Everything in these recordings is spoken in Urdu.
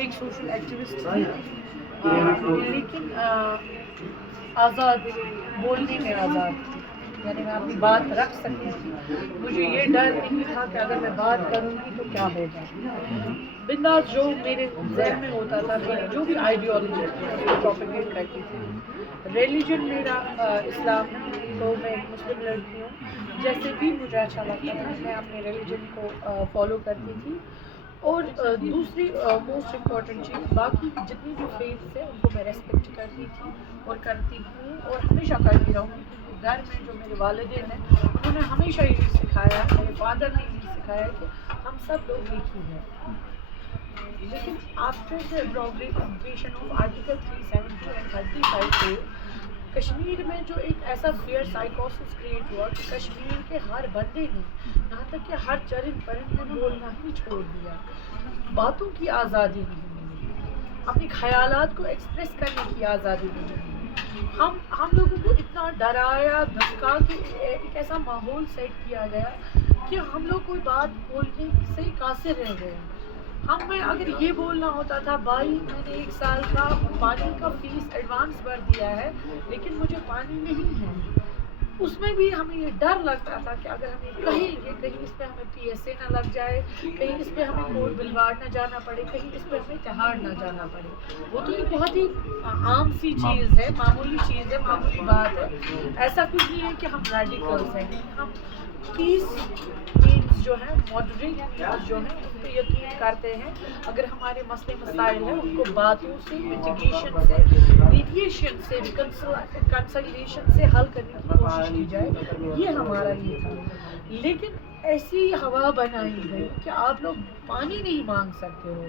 ایک سوشل ایکٹیوسٹ تھی، لیکن آزاد بولنے میں آزاد تھی، یعنی میں اپنی بات رکھ سکتی تھی. مجھے یہ ڈر نہیں تھا کہ اگر میں بات کروں گی تو کیا ہوگا. بنداس جو میرے ذہن میں ہوتا تھا، میری جو بھی آئیڈیالوجی تھی اس کو پروپیگیٹ کرتی تھی. ریلیجن میرا اسلام ہے، تو میں ایک مسلم لڑکی ہوں. جیسے بھی مجھے اچھا لگتا تھا میں اپنے ریلیجن کو فالو کرتی تھی. اور دوسری موسٹ امپورٹنٹ چیز، باقی جتنی بھی فیتھس ہیں ان کو میں ریسپیکٹ کرتی تھی اور کرتی ہوں اور ہمیشہ کرتی رہوں گی. کیونکہ گھر میں جو میرے والدین ہیں انہوں نے ہمیشہ یہ سکھایا ہے، میرے فادر نے یہ سکھایا ہے کہ ہم سب لوگ ایک ہی ہیں. لیکن after the progression of article 370 and 35 سے کشمیر میں جو ایک ایسا فیئر سائیکوسس کریٹ ہوا کہ کشمیر کے ہر بندے نے، یہاں تک کہ ہر چرند پرند نے بولنا ہی چھوڑ دیا. باتوں کی آزادی نہیں ملی، اپنے خیالات کو ایکسپریس کرنے کی آزادی نہیں ملی. ہم لوگوں کو اتنا ڈرایا دھمکا کہ ایک ایسا ماحول سیٹ کیا گیا کہ ہم لوگ کوئی بات بولنے سے قاصر رہ گئے. میں اگر یہ بولنا ہوتا تھا بھائی میں نے 1 سال کا پانی کا فیس ایڈوانس بھر دیا ہے لیکن مجھے پانی نہیں ہے، اس میں بھی ہمیں یہ ڈر لگتا تھا کہ اگر ہم یہ کہیں گے کہیں اس پہ ہمیں PSA نہ لگ جائے، کہیں اس پہ ہمیں کورٹ بلواڑ نہ جانا پڑے، کہیں اس پہ ہمیں تہاڑ نہ جانا پڑے. وہ تو ایک بہت ہی عام سی چیز ہے، معمولی چیز ہے، معمولی بات ہے. ایسا کچھ نہیں ہے کہ ہم ریڈیکلز ہیں. ہم پیس مینس جو ہے ماڈریٹ مینس جو ہے ان پہ یقین کرتے ہیں. اگر ہمارے مسئلے مسائل ہیں ان کو باتوں سے، میٹیگیشن سے، میڈیشن سے، کنسلیشن سے حل کرنے کی کوشش کی جائے. یہ ہمارا یہ تھا. لیکن ایسی ہوا بنائی گئی کہ آپ لوگ پانی نہیں مانگ سکتے ہو.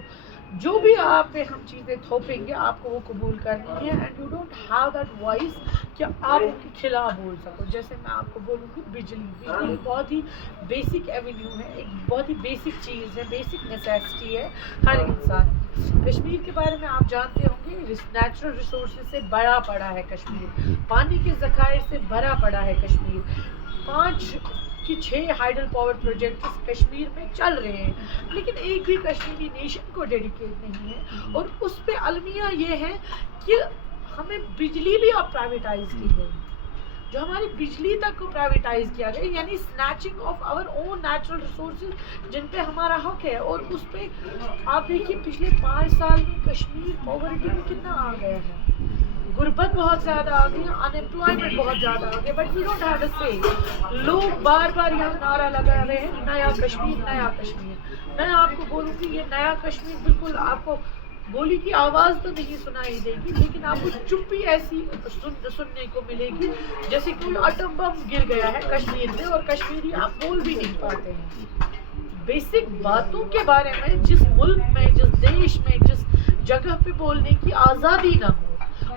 جو بھی آپ پہ ہم چیزیں تھوپیں گے آپ کو وہ قبول کرنی ہے. And you don't have that voice کہ آپ ان کے خلاف بول سکو. جیسے میں آپ کو بولوں گی بجلی ایک بہت ہی بیسک ایونیو ہے، ایک بہت ہی بیسک چیز ہے، بیسک نیسیسٹی ہے ہر انسان. کشمیر کے بارے میں آپ جانتے ہوں گے نیچرل ریسورسز سے بھرا پڑا ہے کشمیر، پانی کے ذخائر سے بھرا پڑا ہے کشمیر. 5 کی 6 ہائیڈل پاور پروجیکٹس کشمیر میں چل رہے ہیں لیکن ایک بھی کشمیری نیشن کو ڈیڈیکیٹ نہیں ہے. اور اس پہ المیہ یہ ہے کہ ہمیں بجلی بھی اب پرائیویٹائز کی گئی. جو ہماری بجلی تک کو پرائیویٹائز کیا گیا، یعنی snatching of our own natural resources جن پہ ہمارا حق ہے. اور اس پہ آپ دیکھیے پچھلے 5 سال میں کشمیر پاورٹی میں کتنا آ گیا ہے. غربت بہت زیادہ آ گئی، انمپلائمنٹ بہت زیادہ آ گیا. But we don't have a say. لوگ بار بار یہاں نعرہ لگا رہے ہیں نیا کشمیر نیا کشمیر. میں آپ کو بولوں کہ یہ نیا کشمیر بالکل آپ کو گولی کی آواز تو نہیں سنائی دے گی لیکن آپ کو چپی ایسی سننے کو ملے گی جیسے کوئی ایٹم بم گر گیا ہے کشمیر میں اور کشمیری آپ بول بھی نہیں پاتے ہیں. بیسک باتوں کے بارے میں جس ملک میں، جس دیش میں، جس جگہ پہ بولنے کی آزادی نہ ہو،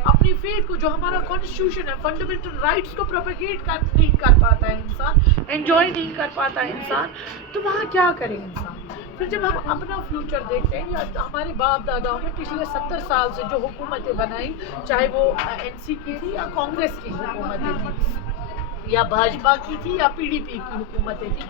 اپنی فیتھ کو جو ہمارا کانسٹیٹیوشن ہے، فنڈامنٹل رائٹس کو پروپیگیٹ نہیں کر پاتا ہے انسان، انجوائے نہیں کر پاتا ہے انسان، تو وہاں کیا کرے انسان. پھر جب ہم اپنا فیوچر دیکھتے ہیں یا ہمارے باپ داداؤں نے پچھلے 70 سال سے جو حکومتیں بنائی، چاہے وہ NC کی تھی یا کانگریس کی حکومتیں تھی یا بھاجپا کی تھی یا PDP کی حکومتیں تھی،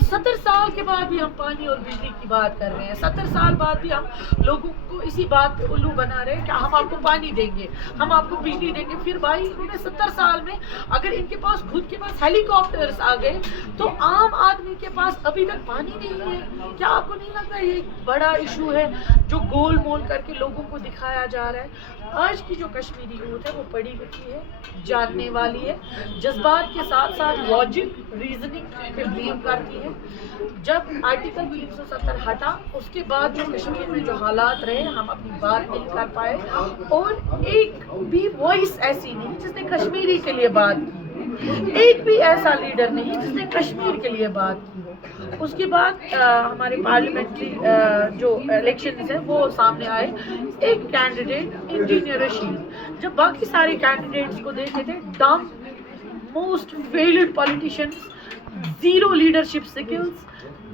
70 سال کے بعد بھی ہم پانی اور بجلی کی بات کر رہے ہیں. 70 سال بعد بھی ہم لوگوں کو اسی بات پہ الو بنا رہے ہیں کہ ہم آپ کو پانی دیں گے، ہم آپ کو بجلی دیں گے. پھر بھائی انہوں نے 70 سال میں اگر ان کے پاس خود کے پاس ہیلی کاپٹرس آ گئے تو عام آدمی کے پاس ابھی تک پانی نہیں ہے. کیا آپ کو نہیں لگتا یہ ایک بڑا ایشو ہے جو گول مول کر کے لوگوں کو دکھایا جا رہا ہے؟ آج کی جو کشمیری یوتھ ہے وہ پڑھی لکھی ہے، جاننے والی ہے، جذبات کے ساتھ ساتھ لاجک ریزننگ پہ بلیو کرتی ہے. جب آرٹیکل 370 ہٹا اس کے بعد جو کشمیر میں جو حالات رہے ہم اپنی بات نہیں کر پائے اور ایک بھی وائس ایسی نہیں جس نے کشمیری کے لیے بات کی، ایک بھی ایسا لیڈر نہیں جس نے کشمیر کے لیے بات کی ہو. اس کے بعد ہمارے پارلیمنٹری جو الیکشنز ہیں وہ سامنے آئے. ایک کینڈیڈیٹ انجینئر رشید، جب باقی سارے کینڈیڈیٹس کو دیکھے تھے dumb most failed politicians, zero leadership skills,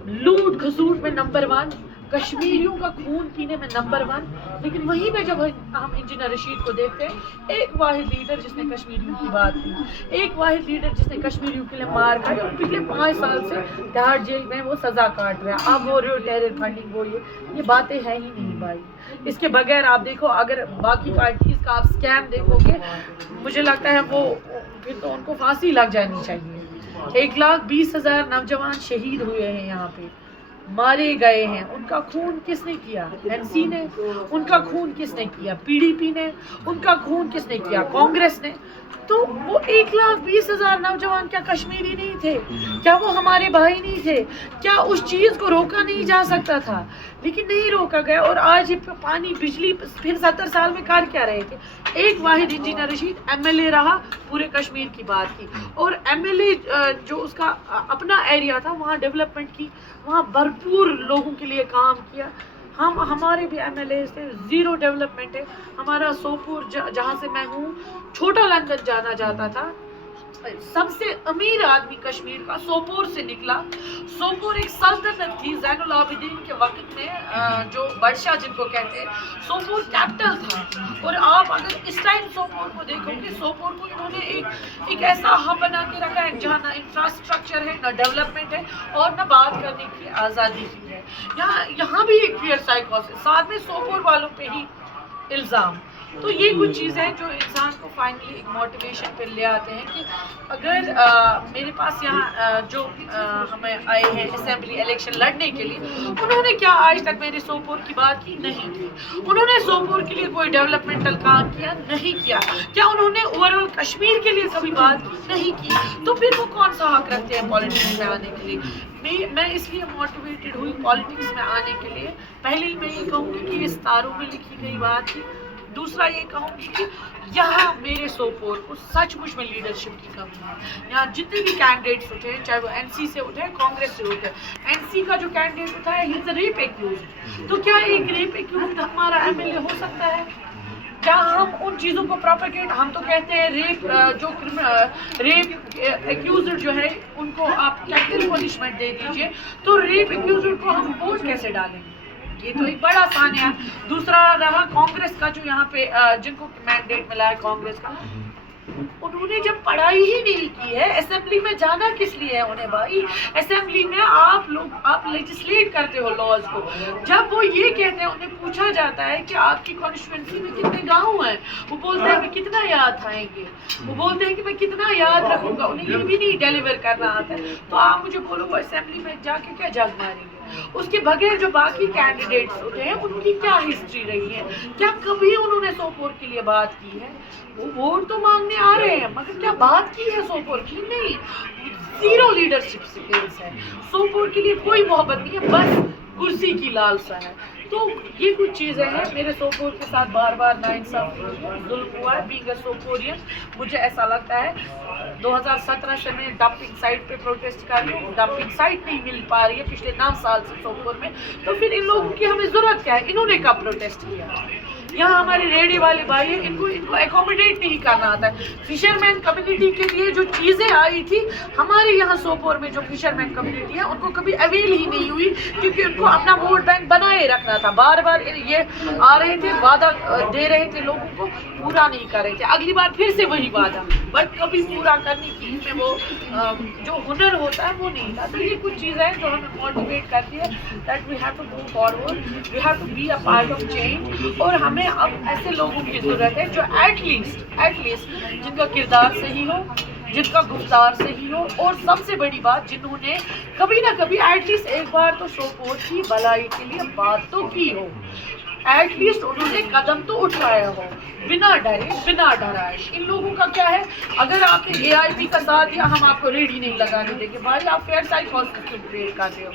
لوٹ کھسوٹ میں نمبر 1، کشمیریوں کا خون پینے میں نمبر 1. لیکن وہیں پہ جب ہم انجینئر رشید کو دیکھتے ہیں، ایک واحد لیڈر جس نے کشمیریوں کی بات کی، ایک واحد لیڈر جس نے کشمیریوں کے لیے مار کھائی اور پچھلے 5 سال سے تہاڑ جیل میں وہ سزا کاٹ رہے ہیں. آپ بول رہے ہو ٹیرر فنڈنگ، وہ یہ باتیں ہیں ہی نہیں بھائی. اس کے بغیر آپ دیکھو، اگر باقی پارٹیز کا آپ اسکیم دیکھو گے، مجھے لگتا ہے وہ پھر تو ان کو پھانسی لگ جانی چاہیے. 1,20,000 نوجوان شہید ہوئے ہیں یہاں پہ، مارے گئے ہیں. ان کا خون کس نے کیا؟ این سی نے. ان کا خون کس نے کیا؟ پی ڈی پی نے. ان کا خون کس نے کیا؟ کانگریس نے. تو وہ 1,20,000 نوجوان کیا کشمیری نہیں تھے؟ کیا وہ ہمارے بھائی نہیں تھے؟ کیا اس چیز کو روکا نہیں جا سکتا تھا؟ لیکن نہیں روکا گیا. اور آج پانی بجلی پھر 70 سال میں کر کیا رہے تھے؟ ایک واحد engineer Rashid M L A رہا، پورے کشمیر کی بات کی. اور ایم ایل اے جو اس کا اپنا ایریا تھا وہاں ڈیولپمنٹ کی، وہاں بھرپور لوگوں کے لیے کام کیا. ہمارے بھی ایم ایل اے تھے، زیرو ڈیولپمنٹ ہے. ہمارا سوپور جہاں سے میں ہوں، چھوٹا لندن جانا جاتا تھا. سب سے امیر آدمی کشمیر کا سوپور سے نکلا. سوپور ایک سلطنت تھی زین العابدین کے وقت میں، جو بادشاہ جن کو کہتے ہیں. سوپور کیپٹل تھا. اور آپ اگر اس ٹائم سوپور کو دیکھو گے، سوپور کو انہوں نے ایک ایسا ہب بنا کے رکھا ہے جہاں نہ انفراسٹرکچر ہے، نہ ڈیولپمنٹ ہے، اور نہ بات کرنے کی آزادی کی ہے. یہاں بھی ایک فیئر سائیکوسس، ساتھ میں سوپور والوں پہ ہی الزام. تو یہ کچھ چیزیں جو انسان کو فائنلی ایک موٹیویشن پہ لے آتے ہیں کہ اگر میرے پاس یہاں جو ہمیں آئے ہیں اسمبلی الیکشن لڑنے کے لیے، انہوں نے کیا آج تک میرے سوپور کی بات کی؟ نہیں کی. انہوں نے سوپور کے لیے کوئی ڈیولپمنٹل کام کیا؟ نہیں کیا. کیا انہوں نے اوور آل کشمیر کے لیے کبھی بات کی؟ نہیں کی. تو پھر وہ کون سا حق رکھتے ہیں پالیٹکس میں آنے کے لیے؟ میں اس لیے موٹیویٹڈ ہوئی پالیٹکس میں آنے کے لیے. پہلے میں یہ کہوں گی کہ یہ ستاروں میں لکھی گئی بات تھی. دوسرا یہ کہوں گی کہ یہاں میرے سوپور کو سچ مچ میں لیڈرشپ کی کمی ہے. یہاں جتنے بھی کینڈیڈیٹس اٹھے ہیں، چاہے وہ این سی سے اٹھے، کانگریس سے اٹھے. این سی کا جو کینڈیڈیٹ اٹھا ہے، ہی از اے ریپ ایکیوزڈ. تو کیا ایک ریپ ایکیوزڈ ہمارا ایم ایل اے ہو سکتا ہے؟ کیا ہم ان چیزوں کو پروپیگیٹ، ہم تو کہتے ہیں ریپ جو ریپ ایکیوزڈ جو ہے ان کو آپ کیپٹل پنشمنٹ دے دیجئے. تو ریپ ایکیوزڈ کو ہم ووٹ کیسے ڈالیں گے؟ یہ تو ایک بڑا آسان ہے. دوسرا رہا کانگریس کا، جو یہاں پہ جن کو مینڈیٹ ملا ہے کانگریس کا، انہوں نے جب پڑھائی ہی نہیں کی ہے، اسمبلی میں جانا کس لیے ہے انہیں بھائی؟ اسمبلی میں آپ لیجسلیٹ کرتے ہو لاز کو. جب وہ یہ کہتے ہیں، انہیں پوچھا جاتا ہے کہ آپ کی کانسٹیٹوئنسی میں کتنے گاؤں ہیں، وہ بولتے ہیں میں کتنا یاد تھائیں گے، وہ بولتے ہیں کہ میں کتنا یاد رکھوں گا. انہیں یہ بھی نہیں ڈیلیور کرنا آتا ہے. تو آپ مجھے بولو وہ اسمبلی میں جا کے کیا جگ ماریں گے؟ اس کے بغیر جو باقی کینڈیڈیٹس ہوتے ہیں ان کی کیا ہسٹری رہی ہے؟ کیا کبھی انہوں نے سوپور کے لیے بات کی ہے؟ وہ ووٹ تو مانگنے آ رہے ہیں، مگر کیا بات کی ہے سوپور کی؟ نہیں. زیرو لیڈرشپ سکلز ہے. سوپور کے لیے کوئی محبت نہیں ہے، بس کرسی کی لالسا ہے. تو یہ کچھ چیزیں ہیں. میرے سوپور کے ساتھ بار بار ناانصافی ہوئی ہے، ظلم ہوا ہے. بینگ اے سوپورین مجھے ایسا لگتا ہے 2017 سے میں ڈمپنگ سائٹ پہ پروٹیسٹ کر رہی ہوں. ڈمپنگ سائٹ نہیں مل پا رہی ہے پچھلے 9 سال سے سوپور میں. تو پھر ان لوگوں کی ہمیں ضرورت کیا ہے؟ انہوں نے کب پروٹیسٹ کیا؟ یہاں ہمارے ریڈی والے بھائی ہیں، ان کو ایکوموڈیٹ نہیں کرنا آتا ہے. فشر مین کمیونٹی کے لیے جو چیزیں آئی تھی ہمارے یہاں سوپور میں، جو فشر مین کمیونٹی ہے ان کو کبھی اویل ہی نہیں ہوئی، کیونکہ ان کو اپنا ووٹ بینک بنائے رکھنا تھا. بار بار یہ آ رہے تھے، وعدہ دے رہے تھے لوگوں کو، پورا نہیں کر رہے تھے. اگلی بار پھر سے وہی وعدہ، بٹ کبھی پورا کرنے کی ان میں وہ جو ہنر ہوتا ہے وہ نہیں تھا. تو یہ کچھ چیزیں ہیں جو ہمیں موٹیویٹ کرتی ہے that we have to move forward, we have to be a part of change. اور ہمیں اب ایسے لوگوں کی ضرورت ہے جو ایٹ لیسٹ جن کا کردار صحیح ہو، جن کا گفتار صحیح ہو، اور سب سے بڑی بات جنہوں نے کبھی نہ کبھی ایٹ لیسٹ ایک بار تو سوپور کی بھلائی کے لیے بات تو کی ہو. ایٹ لیسٹ انہوں نے قدم تو اٹھایا ہو، بنا ڈرے بنا ڈرائش. ان لوگوں کا کیا ہے، اگر آپ نے اے آئی پی کا ساتھ دیا ہم آپ کو ریڈی نہیں لگانے دیں گے. بھائی آپ فیئر سائیکوسس کیوں کریٹ کر رہے ہو؟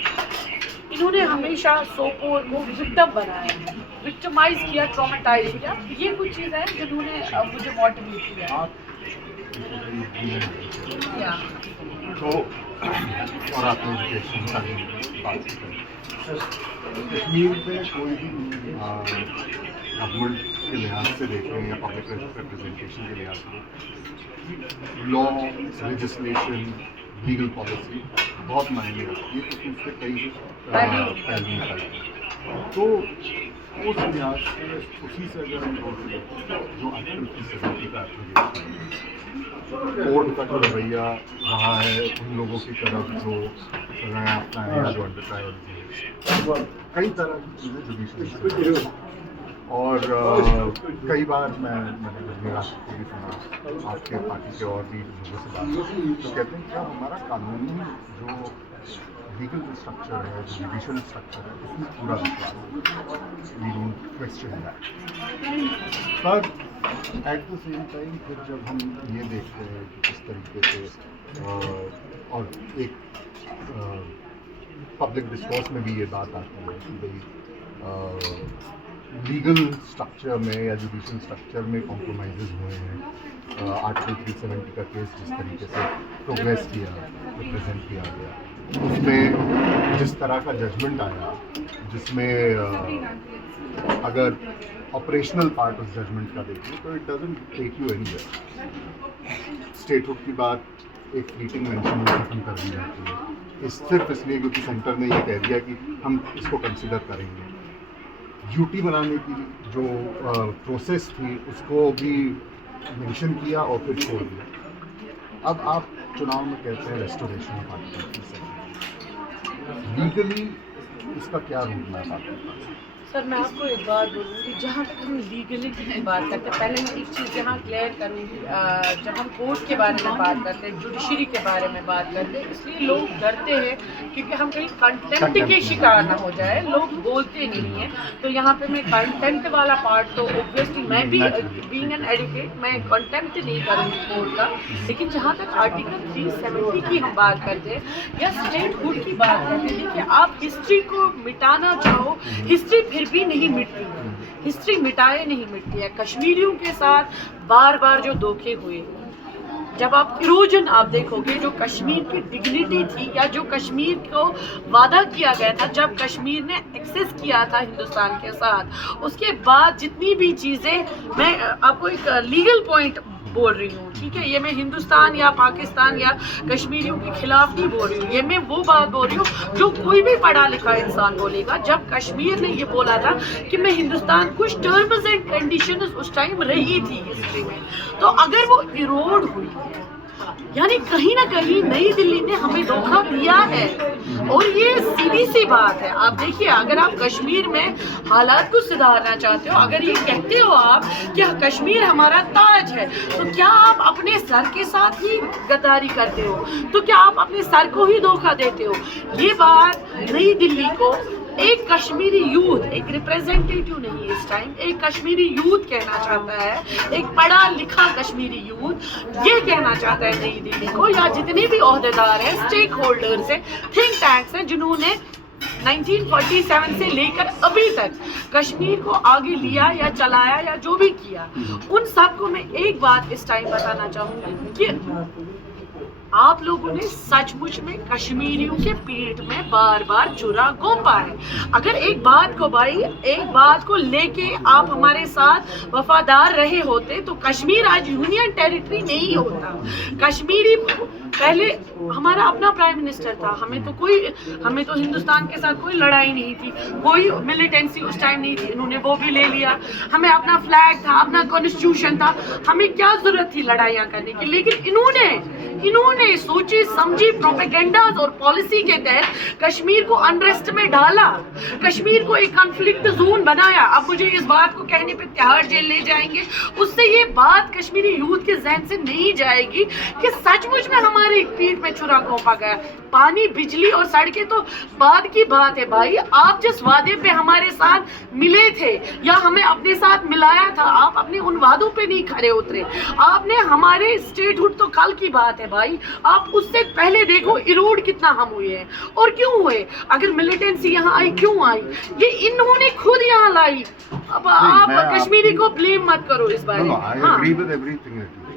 انہوں نے ہمیشہ سوپور کو وکٹم بنایا ہے، وکٹمائز کیا، ٹرامیٹائز کیا. یہ کچھ چیزیں ہیں جنہوں نے مجھے موٹیویٹ کیا. تو اور آپ نے ایجوکیشن کا بات کی، کشمیر میں کوئی بھی گورنمنٹ کے لحاظ سے دیکھیں یا پبلک ریپرزنٹیشن کے لحاظ سے لا، لیجسلیشن، لیگل پالیسی بہت معنی رکھتی ہے، کیونکہ اس کے کئی پہلو نکلتے ہیں. تو اس لحاظ سے اسی سے اگر ہم جو آرٹیکل 370 کا کورٹ کا جو رویہ رہا ہے ان لوگوں کی طرف جو سزائیں یافتہ ہیں جو انڈر ٹرائل ہیں، کئی طرح کی چیزیں جوڈیشل اور کئی بار میں نے راشد کو بھی سنا، آپ کے پارٹی کے اور بھی لوگوں سے بات تو کہتے ہیں کہ ہمارا قانونی جو لیگل اسٹرکچر ہے، جو جوڈیشل اسٹرکچر ہے، اس میں پورا وشواس وی ڈونٹ کویسچن دیٹ، پر ایٹ دا سیم ٹائم پھر جب ہم یہ دیکھتے ہیں کہ کس طریقے سے اور ایک پبلک ڈسکورس میں بھی یہ بات آتی ہے کہ بھائی لیگل اسٹرکچر میں یا جوڈیشل اسٹرکچر میں کمپرومائزز ہوئے ہیں، آرٹیکل 370 کا کیس جس طریقے سے پروگریس کیا، ریپرزینٹ کیا گیا، اس میں جس طرح کا ججمنٹ آیا، جس میں اگر آپریشنل پارٹ آف ججمنٹ کا دیکھیں تو it doesn't take you anywhere, statehood کی بات ایک فلیٹنگ مینشن میں ختم کر دی جاتی ہے، صرف اس لیے کیونکہ سینٹر نے یہ کہہ دیا کہ ہم اس کو کنسیڈر کریں گے. ڈیوٹی بنانے کی جو پروسیس تھی اس کو بھی مینشن کیا اور پھر چھوڑ دیا. اب آپ چناؤ میں کہتے ہیں ریسٹوریشن آف آرٹیکل 370، لیگلی اس کا کیا رول ہے آپ کے پاس؟ سر میں آپ کو ایک بات بولوں گی، جہاں تک ہم لیگلٹی کی بات کرتے ہیں، پہلے میں ایک چیز یہاں کلیئر کروں گی، جب ہم کورٹ کے بارے میں بات کرتے ہیں، جوڈیشری کے بارے میں بات کرتے ہیں، اس لیے لوگ ڈرتے ہیں کیونکہ ہم کہیں کنٹمپٹ کے شکار نہ ہو جائے، لوگ بولتے نہیں ہیں. تو یہاں پہ میں کنٹمپٹ والا پارٹ تو اوبویسلی میں بھی بینگ این ایڈوکیٹ میں کنٹمپٹ نہیں کروں گی کورٹ کا، لیکن جہاں تک آرٹیکل 370 کی ہم بات کرتے ہیں یا اسٹیٹ ہوڈ کی بات کرتے ہیں، دیکھیے آپ ہسٹری کو مٹانا چاہو، ہسٹری پھر بھی نہیں مٹتی ہے، ہسٹری مٹائے نہیں مٹتی ہے. کشمیریوں کے ساتھ بار بار جو دھوکے ہوئے، جب آپ ایروجن آپ دیکھو گے، جو کشمیر کی ڈگنیٹی تھی یا جو کشمیر کو وعدہ کیا گیا تھا جب کشمیر نے ایکسیس کیا تھا ہندوستان کے ساتھ، اس کے بعد جتنی بھی چیزیں، میں آپ کو ایک لیگل پوائنٹ بول رہی ہوں، ٹھیک ہے، یہ میں ہندوستان یا پاکستان یا کشمیریوں کے خلاف نہیں بول رہی ہوں، یہ میں وہ بات بول رہی ہوں جو کوئی بھی پڑھا لکھا انسان بولے گا. جب کشمیر نے یہ بولا تھا کہ میں ہندوستان، کچھ ٹرمز اینڈ کنڈیشنز اس ٹائم رہی تھی ہسٹری میں، تو اگر وہ ایروڈ ہوئی یعنی کہیں نہ کہیں نئی دلی نے ہمیں دھوکہ دیا ہے. اور یہ سیدھی سی بات ہے. آپ دیکھیے، اگر آپ کشمیر میں حالات کو سدھارنا چاہتے ہو، اگر یہ کہتے ہو آپ کہ کشمیر ہمارا تاج ہے، تو کیا آپ اپنے سر کے ساتھ ہی غداری کرتے ہو؟ تو کیا آپ اپنے سر کو ہی دھوکہ دیتے ہو؟ یہ بات نئی دلی کو ایک کشمیری یوتھ، ایک ریپریزنٹیٹیو نہیں اس ٹائم، ایک کشمیری یوتھ کہنا چاہتا ہے، ایک پڑھا لکھا کشمیری یوتھ یہ کہنا چاہتا ہے نئی دلی کو، یا جتنے بھی عہدیدار ہیں، اسٹیک ہولڈرز ہیں، تھنک ٹینکس ہیں، جنہوں نے 1947 سے لے کر ابھی تک کشمیر کو آگے لیا یا چلایا یا جو بھی کیا، ان سب کو میں ایک بات اس ٹائم بتانا چاہوں گی کہ آپ لوگوں نے سچ مچ میں کشمیریوں کے پیٹ میں بار بار چورا گھونپا ہے. اگر ایک بات کو بھائی، ایک بات کو لے کے آپ ہمارے ساتھ وفادار رہے ہوتے تو کشمیر آج یونین ٹیریٹری نہیں ہوتا. کشمیری پہلے ہمارا اپنا پرائم منسٹر تھا، ہمیں تو ہندوستان کے ساتھ کوئی لڑائی نہیں تھی، کوئی ملیٹنسی اس ٹائم نہیں تھی، انہوں نے وہ بھی لے لیا. ہمیں اپنا فلیگ تھا، اپنا کانسٹیٹیوشن تھا، ہمیں کیا ضرورت تھی لڑائیاں کرنے کی؟ لیکن انہوں نے سوچی سمجھی پروپیگنڈاز اور پالیسی کے تحت کشمیر کو انریسٹ میں ڈالا، کشمیر کو ایک کنفلکٹ زون بنایا. اب مجھے اس بات کو کہنے پہ تہاڑ جیل لے جائیں گے، اس سے یہ بات کشمیری یوتھ کے ذہن سے نہیں جائے گی کہ سچ مچ میں ہمارے پیٹ میں چھرا گھونپا گیا. پانی، بجلی اور سڑکیں تو بعد کی بات ہے بھائی. آپ جس وعدے پہ ہمارے ساتھ ملے تھے یا ہمیں اپنے ساتھ ملایا تھا، آپ اپنے ان وعدوں پہ نہیں کھڑے اترے. آپ نے ہمارے اسٹیٹ ہوڈ تو کل کی بات ہے بھائی، آپ اس سے پہلے دیکھو ایروڈ کتنا ہم ہوئے ہیں اور کیوں ہوئے. اگر ملیٹنسی یہاں آئی کیوں آئی؟ یہ انہوں نے خود یہاں لائی. اب آپ کشمیری کو بلیم مت کرو اس بارے میں.